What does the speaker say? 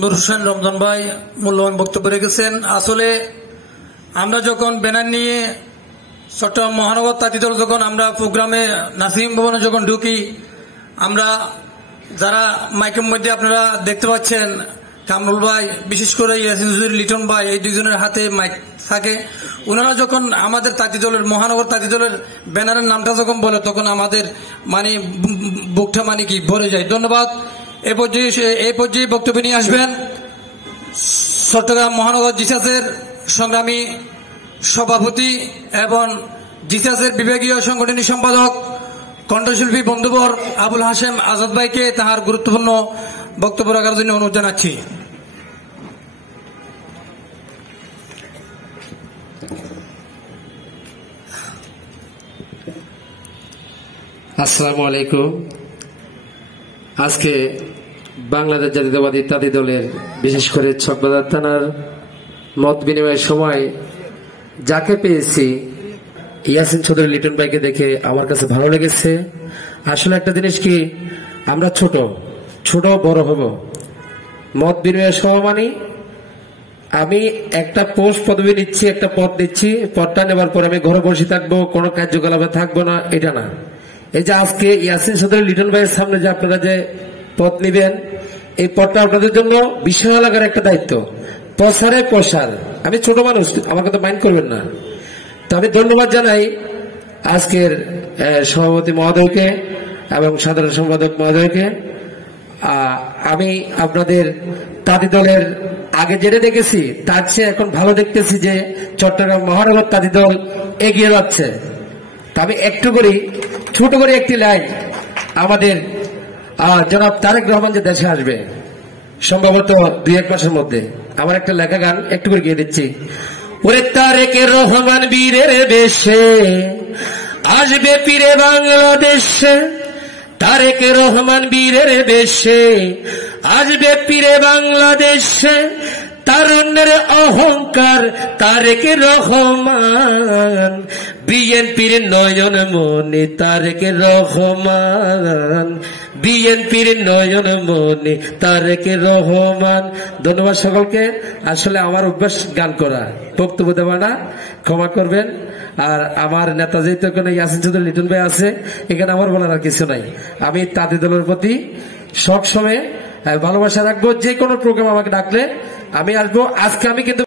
নূর হোসেন রমজান ভাই মূল্যবান বক্তব্য রেখেছেন। আসলে আমরা যখন ব্যানার নিয়ে চট্টগ্রাম মহানগর তাঁতিদল যখন আমরা প্রোগ্রামে নাসিম ভবনে যখন ঢুকি, আমরা যারা মাইকের মধ্যে আপনারা দেখতে পাচ্ছেন কামরুল ভাই, বিশেষ করে ইয়াসিন চৌধুরী, লিটন ভাই, এই দুইজনের হাতে মাইক থাকে। ওনারা যখন আমাদের তাঁতিদলের মহানগর তাঁতিদলের ব্যানারের নামটা যখন বলে তখন আমাদের বুকটা কি ভরে যায়। ধন্যবাদ। এই পর্যায়ে বক্তব্য নিয়ে আসবেন চট্টগ্রাম মহানগর জিসাসের সংগ্রামী সভাপতি এবং জিসাসের বিভাগীয় সাংগঠনিক সম্পাদক কণ্ঠশিল্পী বন্ধুবর আবুল হাশেম আজাদ ভাইকে তাহার গুরুত্বপূর্ণ বক্তব্য রাখার জন্য অনুরোধ জানাচ্ছি। আসসালামু আলাইকুম। আজকে বাংলাদেশ জাতীয়তাবাদী তাঁতি দলের বিশেষ করে চকবাজার থানার মত বিনিময়ের সময় যাকে পেয়েছি, ইয়াসিন চৌধুরী, লিটন ভাইকে দেখে আমার কাছে ভালো লেগেছে। আসলে একটা জিনিস কি, আমরা ছোট বড় হব, মত বিনিময়ের সময় আমি একটা পোস্ট পদবি নিচ্ছি, একটা পদ নিচ্ছি, পদটা নেবার পর আমি ঘরে বসে থাকবো, কোনো কার্যকলাপে থাকবো না, এটা না। এই যে আজকে ইয়াসিন চৌধুরী, লিটন ভাইয়ের সামনে যে আপনারা যে পদ নিবেন, এই পদটা আপনাদের জন্য বিশাল আকার একটা দায়িত্ব। প্রসার আমি ছোট মানুষ, আমাকে তো মাইন্ড করবেন না। তো আমি ধন্যবাদ জানাই আজকের সভাপতি মহোদয়কে এবং সাধারণ সম্পাদক মহোদয়কে। আমি আপনাদের তাঁতি দলের আগে যেটা দেখেছি তার চেয়ে এখন ভালো দেখতেছি যে চট্টগ্রাম মহানগর তাঁতি দল এগিয়ে যাচ্ছে। তা আমি ছোট করে একটি লাইন আমাদের জনাব তারেক রহমান যে দেশে আসবে সম্ভবত 2-1 মাসের মধ্যে, আমার একটা লেখা গান একটু করে গিয়ে দিচ্ছি। ওরে তারেক রহমান বীরের বেশে আসবে পীরে বাংলাদেশে, তারেক রহমান বীরের বেশে আসবে পীরে বাংলাদেশে, তারুণ্যের অহংকার তারেক রহমান, বিএনপির নয়ন মনে তারেক রহমান, বিএনপির নয়ন মনে তারেক রহমান। ধন্যবাদ সকলকে। আসলে আমার অভ্যাস গান করা, বক্তব্য দেওয়া না, ক্ষমা করবেন। আর আমার নেতা যেহেতু এখানে ইয়াসিন চৌধুরী, লিটন ভাই আছে, এখানে আমার বলার আর কিছু নাই। আমি তাঁতি দলের প্রতি সবসময় ভালোবাসা রাখবো। যে কোনো প্রোগ্রাম আমাকে ডাকলে আমি আসবো। আজকে আমি কিন্তু